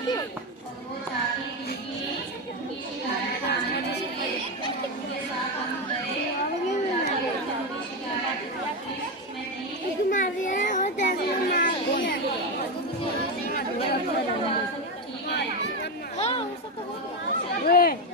वो चाहती थी कि उनकी शिकायत आने लगे, उनके साथ हम गए, उनकी शिकायत लिस्ट में दी। ठीक है।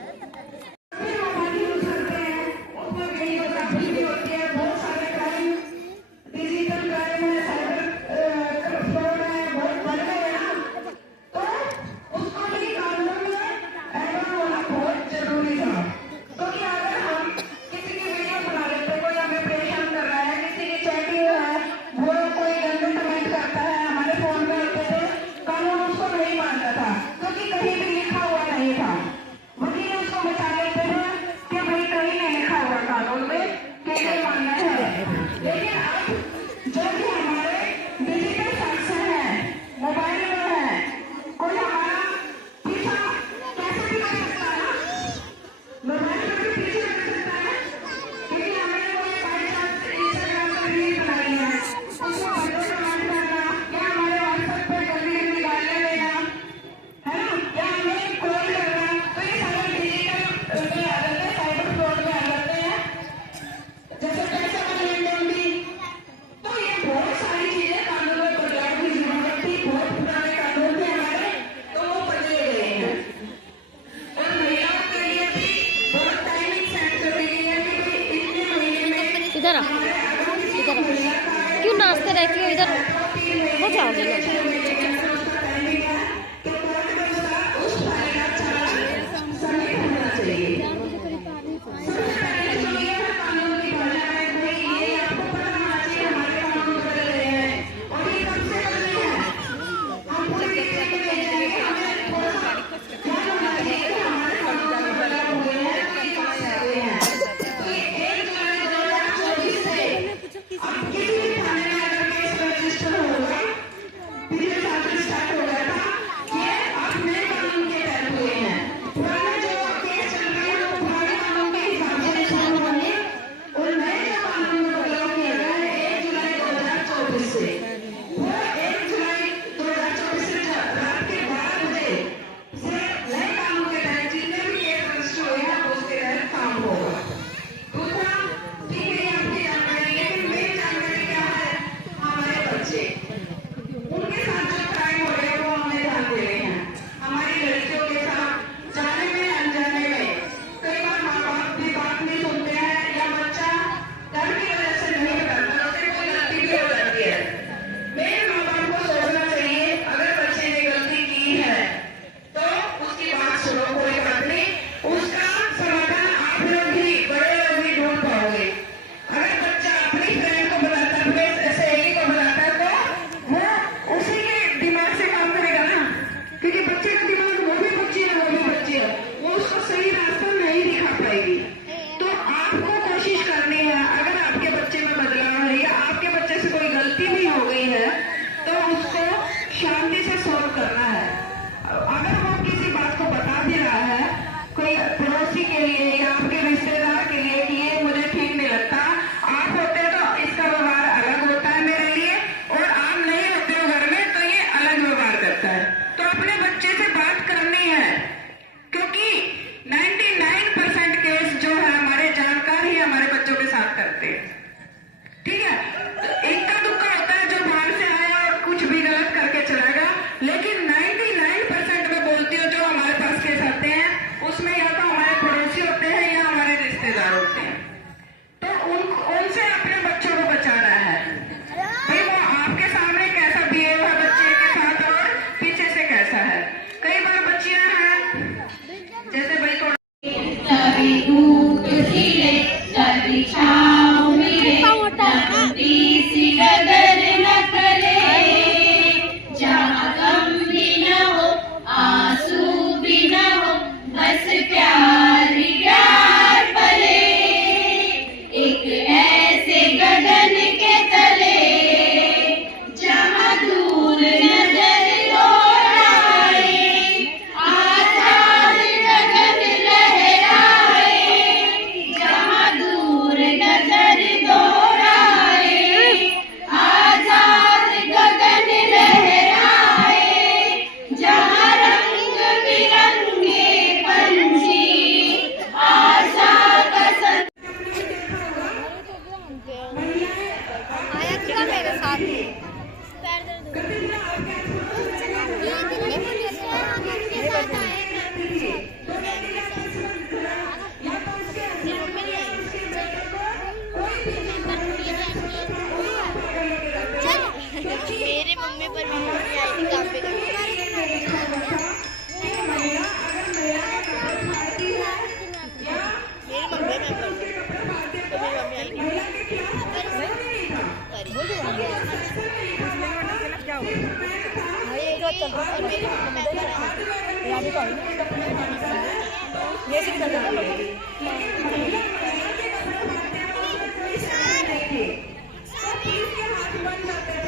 इधर क्यों नाचते रहती हो? इधर हो जाओगे ना। शांति से सॉल्व करना है। अगर वो किसी बात को बता भी रहा है कोई पड़ोसी के लिए या आपके रिश्तेदार के लिए कि ये मुझे ठीक नहीं लगता, आप होते तो इसका व्यवहार अलग होता है मेरे लिए, और आप नहीं होते हो घर में तो ये अलग व्यवहार करता है। तो अपने बच्चे से नहीं था, पर आज मैं अगर किसी कपड़े फाड़ता है तो ये सही करना पड़ेगी। लेकिन महिला के कपड़े फाड़ते हैं तो उसमें कोई शर्म नहीं थी, तो पुलिस के हाथ बन जाते थे।